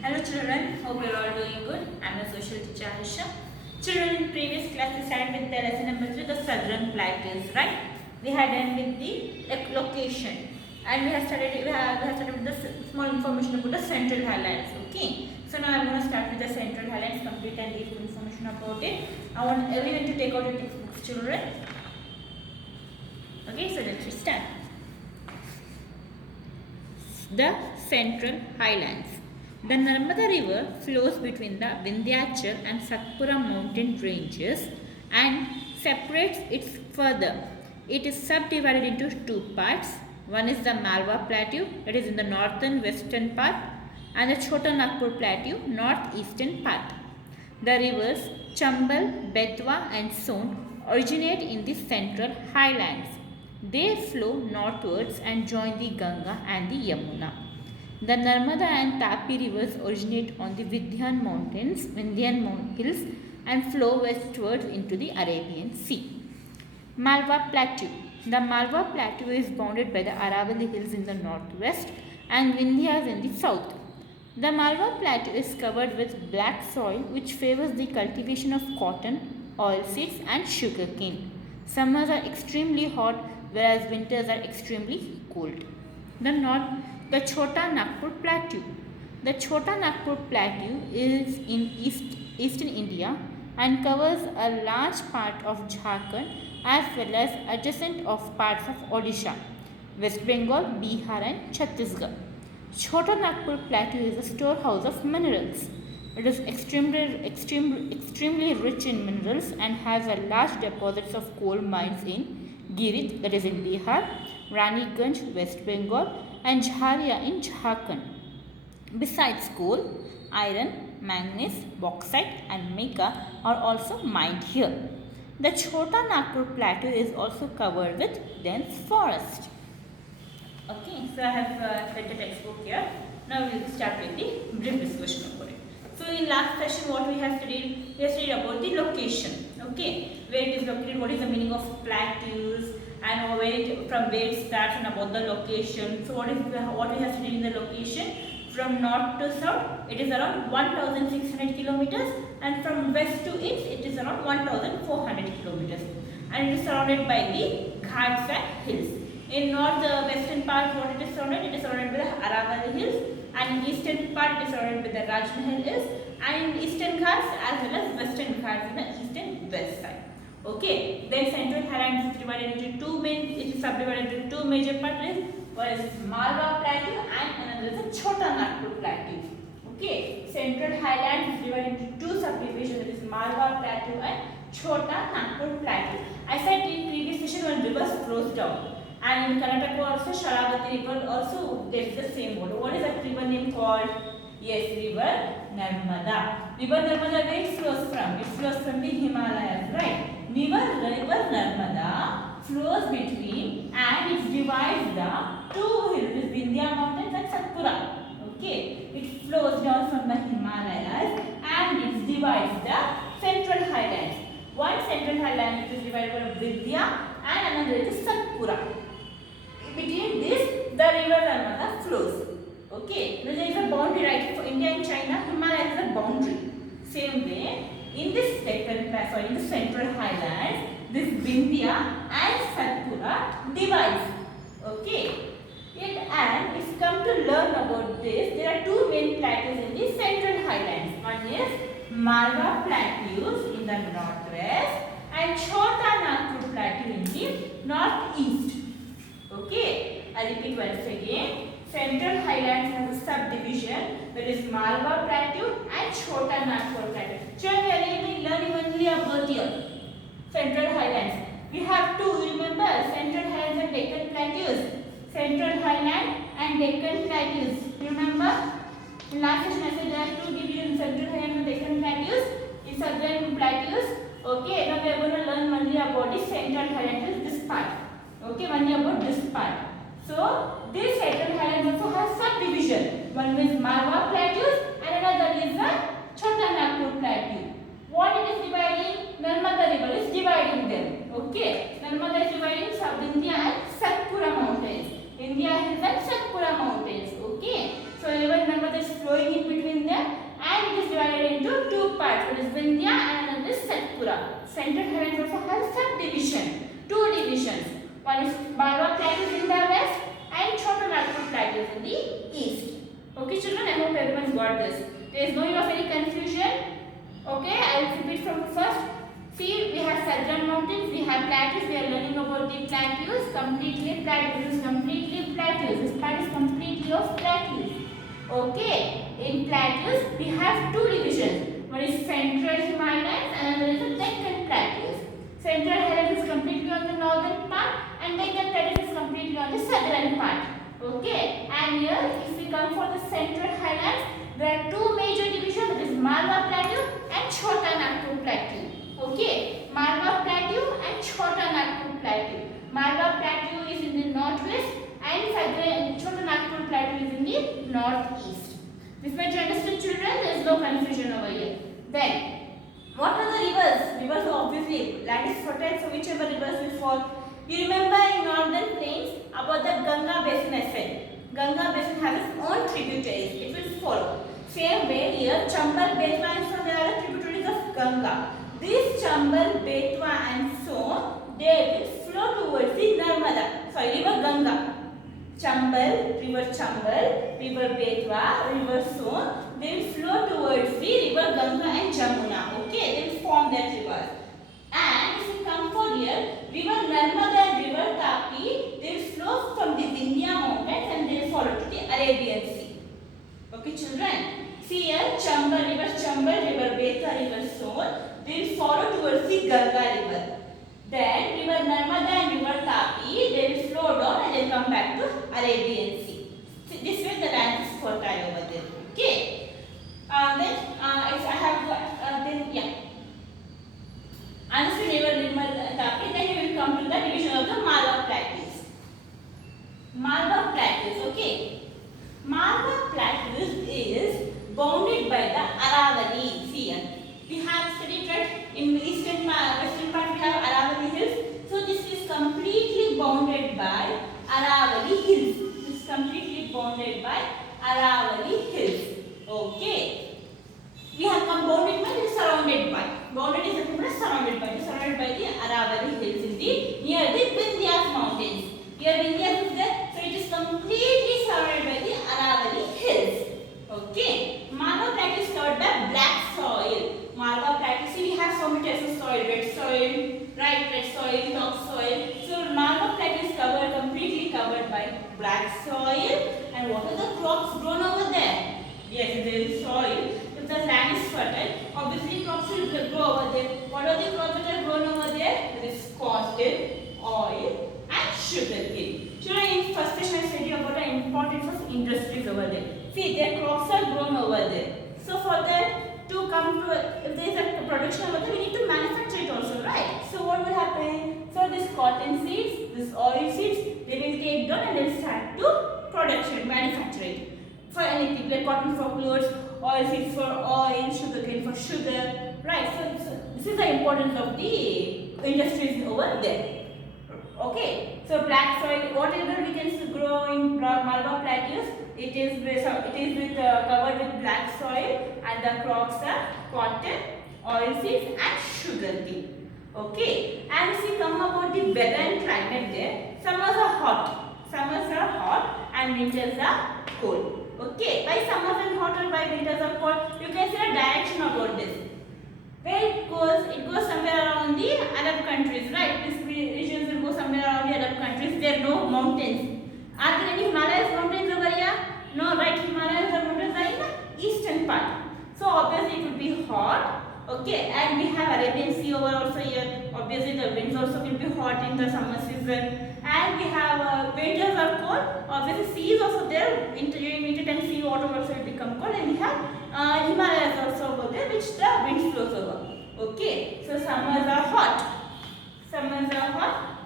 Hello children, hope you are all doing good. I am a social teacher Aisha. Children, in previous class we started with the lesson number 3, the southern plateaus, right? We had done with the location and we have started with the small information about the central highlands, okay? So now I am going to start with the central highlands, complete and deep information about it. I want everyone to take out your textbooks, children. Okay, so let's start. The central highlands. The Narmada river flows between the Vindhyachal and Satpura mountain ranges and separates it further. It is subdivided into two parts. One is the Malwa Plateau, that is in the northern western part, and the Chota Nagpur Plateau, northeastern part. The rivers Chambal, Betwa and Son originate in the central highlands. They flow northwards and join the Ganga and the Yamuna. The Narmada and Tapi rivers originate on the Vindhyan hills and flow westwards into the Arabian Sea. Malwa Plateau. The Malwa Plateau is bounded by the Aravalli hills in the northwest and Vindhyas in the south. The Malwa Plateau is covered with black soil which favors the cultivation of cotton, oilseeds and sugarcane. Summers are extremely hot whereas winters are extremely cold. The Chota Nagpur Plateau. The Chota Nagpur Plateau is in eastern India and covers a large part of Jharkhand as well as adjacent of parts of Odisha, West Bengal, Bihar and Chhattisgarh. Chota Nagpur Plateau is a storehouse of minerals. It is extremely rich in minerals and has a large deposits of coal mines in Girit, that is in Bihar, Raniganj, West Bengal, and Jharia in Jharkhand. Besides coal, iron, manganese, bauxite, and mica are also mined here. The Chota Nagpur Plateau is also covered with dense forest. Okay, so I have read the textbook here. Now we will start with the brief discussion about it. So in last session what we have studied about the location. Okay, where it is located, what is the meaning of plateaus and from where it starts and about the location. So what we have studied in the location, from north to south it is around 1600 kilometers and from west to east it is around 1400 kilometers and it is surrounded by the ghats and hills. In north western part what it is surrounded? It is surrounded by the Aravalli hills, and in eastern part it is surrounded by the Rajmahal hills, and in eastern ghats as well as western ghats in the east and west side. Okay, then central highlands is divided into subdivided into two major parts. One is Malwa Plateau and another is the Chota Nagpur Plateau. Okay, central highlands is divided into two subdivisions, that is Malwa Plateau and Chota Nagpur Plateau. I said in previous session when rivers flows down. And in Karnataka also Sharavati river also gets the same water. What is that river name called? Yes, river Narmada. River Narmada where it flows from? It flows from the Himalayas, right? River Narmada flows between and it divides the two hills, Vindhya mountains and Satpura. Okay, it flows down from the Himalayas and it divides the central highlands. One central highland is divided by Vindhya and another is Satpura. Between this, the river Narmada flows. Okay, there is a boundary right for India and China. Himalaya is a boundary. Same way, in this in the central highlands, this Vindhya and Satpura divides. Okay, and if you come to learn about this, there are two main plateaus in the central highlands. One is Malwa Plateaus in the northwest and Chota Nagpur Plateau in the northeast. Okay, I repeat once again. Central highlands has a subdivision, that is Malwa Plateau and Chota Nagpur Plateau. Children, we are learning only about your central highlands. We have two, remember, central highlands and Deccan Plateaus. Central highland and Deccan Plateaus. Remember? In last session I said there are two divisions, central highlands and Deccan Plateaus. In southern plateaus. Okay, now we are going to learn only about the central highlands, this part. Okay, only about this part. So, this central highlands also has subdivision. One is Malwa Plateaus and another is the Chota Nagpur Plateau. What it is dividing? Narmada river is dividing them. Okay, Narmada is dividing South India and Satpura mountains. India hills and Satpura mountains. Okay, so river Narmada is flowing in between them Malwa Plateau is in the west and Chota Nagpur Plateau is in the east. Okay, children, I hope everyone got this. There is no need of any confusion. Okay, I will repeat from the first. See, we have Southern Mountains, we have plateaus. We are learning about the plateaus. Completely plateaus. This is completely plateaus. This part is completely of plateaus. Okay, in plateaus we have two divisions. One is Central Himalayas and another is the Deccan Plateaus. Central Himalayas is completely on the northern part and Deccan Plateaus is completely on the southern part. Okay, and here if we come for the Central Highlands, there are two major divisions, that is Malwa Plateau and Chota Nagpur Plateau. Okay, Malwa Plateau and Chota Nagpur Plateau. Malwa Plateau is in the northwest and Chota Nagpur Plateau is in the northeast. This much you understand, children? There is no confusion over here. Then, what are the rivers? Rivers are obviously land is fertile, so whichever rivers will fall. You remember in northern plains about the Ganga basin I said. Ganga basin has its own tributaries. It will follow. Same way here, Chambal, Betwa and so on, there are the tributaries of Ganga. These Chambal, Betwa and so on, they will flow towards the Narmada. Sorry, river Ganga. Chambal, river Betwa, river Son, they will flow towards the river Ganga and Jamuna. Okay, they will form that rivers. And if you come for here, river Narmada and river Tapi, they will flow from the Vindhya mountains and they will follow to the Arabian Sea. Okay, children. See here, Chambal, river Betwa, river Son, they will follow towards the Ganga river. Then river Narmada and river Tapi, they will flow down and they will come back to Arabian Sea. So this way the land is fertile over there. Okay. Then if I have then yeah. Understood river Narmada Tapi, then you will come to the division of the Malwa Plateaus. Malwa Plateaus. Okay. Malwa Plateaus is bounded by the Aravalli. See here. We have studied right in western part we have Aravalli Hills. So this is completely bounded by Aravalli Hills. This is completely bounded by Aravalli Hills. Okay. We have bounded by, it is surrounded by. Bounded is nothing but surrounded by. It is surrounded by the Aravalli Hills in the near the Vindhyas mountains. Here Vindhyas is there, so it is completely surrounded by the Aravalli Hills. Okay. Malwa Plateau is covered by black soil. Malwa Plateau, see we have so many types of soil, red soil, red soil, top soil. So Malwa Plateau is completely covered by black soil. And what are the crops grown over there? Yes, there is soil. If the land is fertile, obviously crops will grow over there. What are the crops that are grown over there? There is cotton, oil and sugarcane. Children, in first session I said you about the importance of industries over there. See, their crops are grown over there. So for that, to come to, if there is a production over there, we need to manufacture it also, right? So what will happen? So this cotton seeds, this oil seeds, they will take down and they will start to production, manufacturing. For anything, like cotton for clothes, oil seeds for oil, sugarcane for sugar, right? So this is the importance of the industries over there. Okay, so black soil, whatever we can grow in Malwa Plateaus, it is covered with black soil, and the crops are cotton, oil seeds and sugarcane. Okay, and if we come about the weather and climate there, summers are hot and winters are cold. Okay, why summers are hot and why winters are cold? You can see a direction about this. Where it goes somewhere around the Arab countries, right? These regions will go somewhere around the Arab countries. There are no mountains. Are there any Himalayas mountains over here? No, right? Himalayas or mountains are in the eastern part. So obviously it will be hot. Okay, and we have Arabian Sea over also here. Obviously the winds also will be hot in the summer season. And we have winters are cold. Obviously sea is also there. During winter time sea water also will become cold. And we have Himalayas also over there, which the wind flows over. Okay, so summers are hot.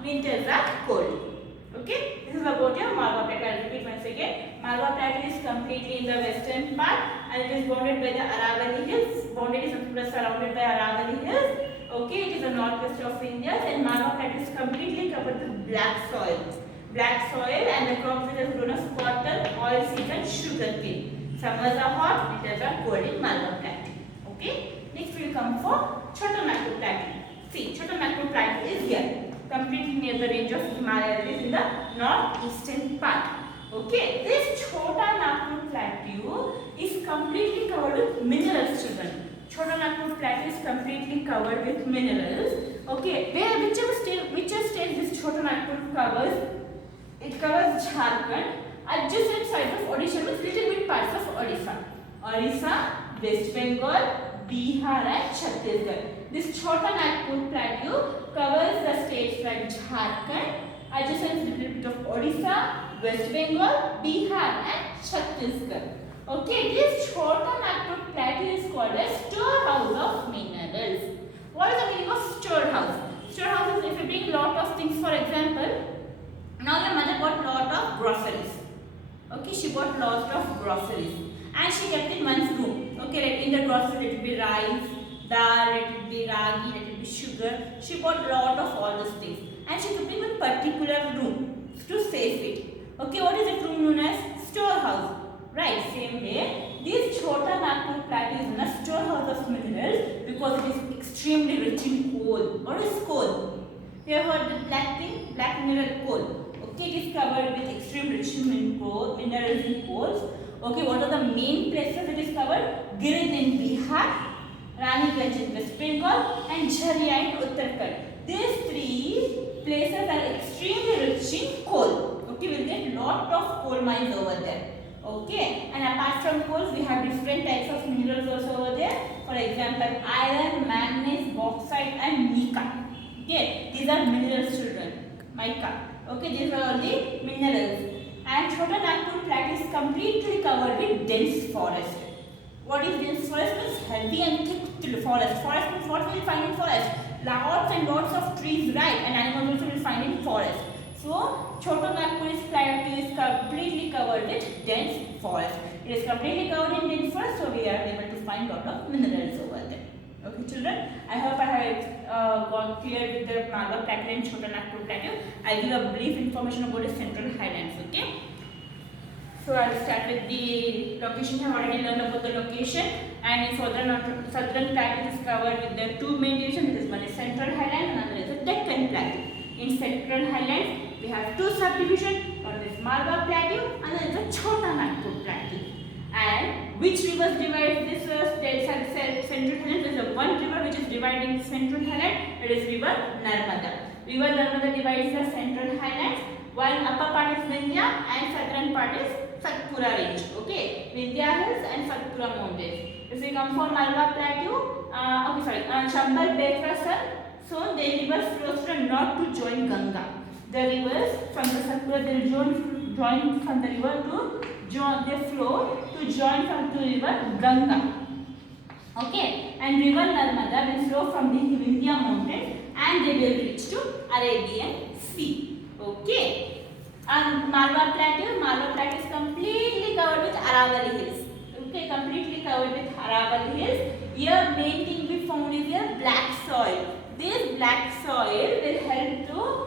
Winters are cold. Okay, this is about your Malwa Plateau. I will repeat once again. Malwa Plateau is completely in the western part and it is bounded by the Aravalli Hills. Bounded is surrounded by Aravalli Hills. Okay, it is the northwest of India, and Malwa Plateau is completely covered with black soil. And the crops that are grown as cotton, oil seeds and sugarcane. Summers are hot, winters are cold in Malwa Plateau. Okay, next we will come for Chota Nagpur Plateau. See, Chota Nagpur Plateau is here. completely near the range of Himalaya. It is in the northeastern part. Okay, this Chota Nagpur plateau is completely covered with minerals, children. Chota Nagpur plateau is completely covered with minerals. Okay, whichever state this Chota Nagpur covers, it covers Jharkhand, adjacent sides of Odisha, with little bit parts of Odisha, West Bengal, Bihar and Chhattisgarh. This Chota Nagpur plateau covers the states like Jharkhand, adjacent little bit of Odisha, West Bengal, Bihar and Chhattisgarh. Okay, this Chota Nagpur plateau is called as storehouse of minerals. What is the meaning of storehouse? Storehouse is if you bring lot of things. For example, now your mother bought lot of groceries. Okay, she bought lot of groceries and she kept in one's room. Okay, in the grocery it will be rice, dal, it will be ragi, it will be sugar. She bought lot of all these things and she kept in one particular room to save it. Okay, what is that room known as? Storehouse. Right, same way, this Chota Nagpur plateau is a storehouse of minerals because it is extremely rich in coal. What is coal? You have heard the black thing? Black mineral coal. Okay, it is covered with extreme rich in coal, minerals in coals. Okay, what are the main places it is covered? Girit in Bihar, Raniganj in West Bengal and Jharia in Uttarakhand. These three places are extremely rich in coal. Okay, we will get lot of coal mines over there. Okay, and apart from coals, we have different types of minerals also over there. For example, iron, manganese, bauxite, and mica. Okay, these are minerals, children. Mica. Okay, these are all the minerals. And Chota Nagpur plateau is completely covered with dense forest. What is dense forest? Means heavy and thick forest. Forest means what we will find in forest? Lots and lots of trees, right? And animals also will find in forest. So, Chota Nagpur plateau is completely covered with dense forest. It is completely covered in dense forest, so we are able to find lot of minerals over there. Okay, children. I hope I have got clear with the Malwa plateau and Chota Nagpur plateau. I give a brief information about the Central Highlands. Okay. So I will start with the location. I have already learned about the location, and in southern plateau is covered with the two main divisions. This one is Central Highlands, another is the Deccan Plateau. In Central Highlands, we have two subdivisions. One is Malwa Plateau, another is the Chota Nagpur Plateau. And which rivers divide this Central Highlands? There is one river which is dividing Central Highlands. It is River Narmada. River Narmada divides the Central Highlands, while upper part is Vindhya and southern part is Satpura Range. Okay, Vindhya Hills and Satpura Mountains. If we come from Malwa Plateau, Chambal Betra, so the rivers flows from north to join Ganga. The rivers from the Satpura, they join from the river to they flow to join from the river Ganga. Okay, and river Narmada will flow from the Vindhya mountains and they will reach to Arabian Sea. Okay, and Malwa Plateau is completely covered with Aravalli Hills. Okay, completely covered with Aravalli Hills. Here, main thing we found is here black soil. This black soil will help to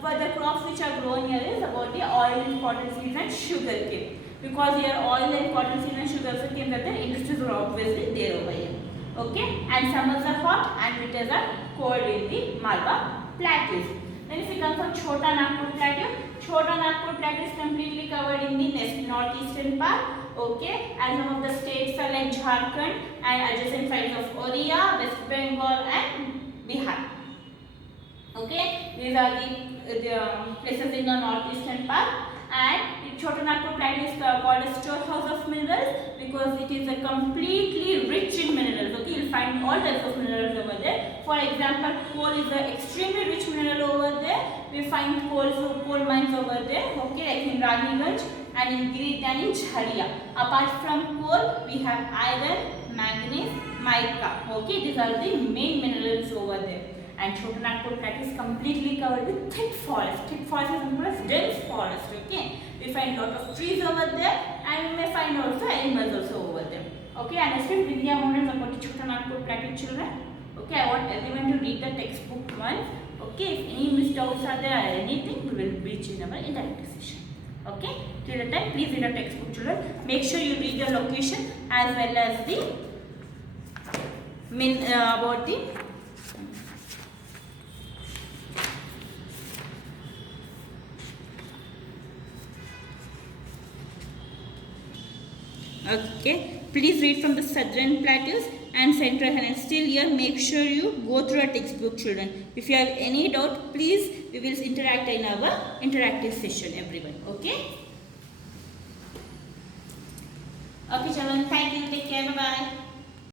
for the crops which are grown here is about the oil and cotton seeds and sugar cane. Because here oil and cotton seeds and sugar cane that the industries are obviously there over here. Okay, and summers are hot and winters are cold in the Malwa plateaus. Then if we come from Chota Nagpur plateau, Chota Nagpur plateau is completely covered in the northeastern part. Okay, and some of the states are like Jharkhand and adjacent sides of Odisha, West Bengal and Bihar. Okay, these are the places in the northeastern part. And Chota Nagpur plateau is called a storehouse of minerals because it is a completely rich in minerals. Okay, you'll find all types of minerals over there. For example, coal is an extremely rich mineral over there. We find coal mines over there. Okay, like in Raniganj and in Girit and in Jharia. Apart from coal, we have iron, manganese, mica. Okay, these are the main minerals over there. And Chota Nagpur plateau is completely covered with thick forest. Thick forest is known as dense forest. Okay, we find lot of trees over there, and we may find also animals also over there. Okay, and next is Vindhya Mountains about the Chota Nagpur plateau, children. Okay, I want everyone to read the textbook once. Okay, if any missed doubts are there or anything, we will reach in our interactive session. Okay, till the time, please read the textbook, children. Make sure you read the location as well as the about the Okay, please read from the Southern Plateaus and Central Highlands. Still here, make sure you go through a textbook, children. If you have any doubt, please, we will interact in our interactive session, everyone. Okay? Okay, children, thank you. Take care. Bye-bye.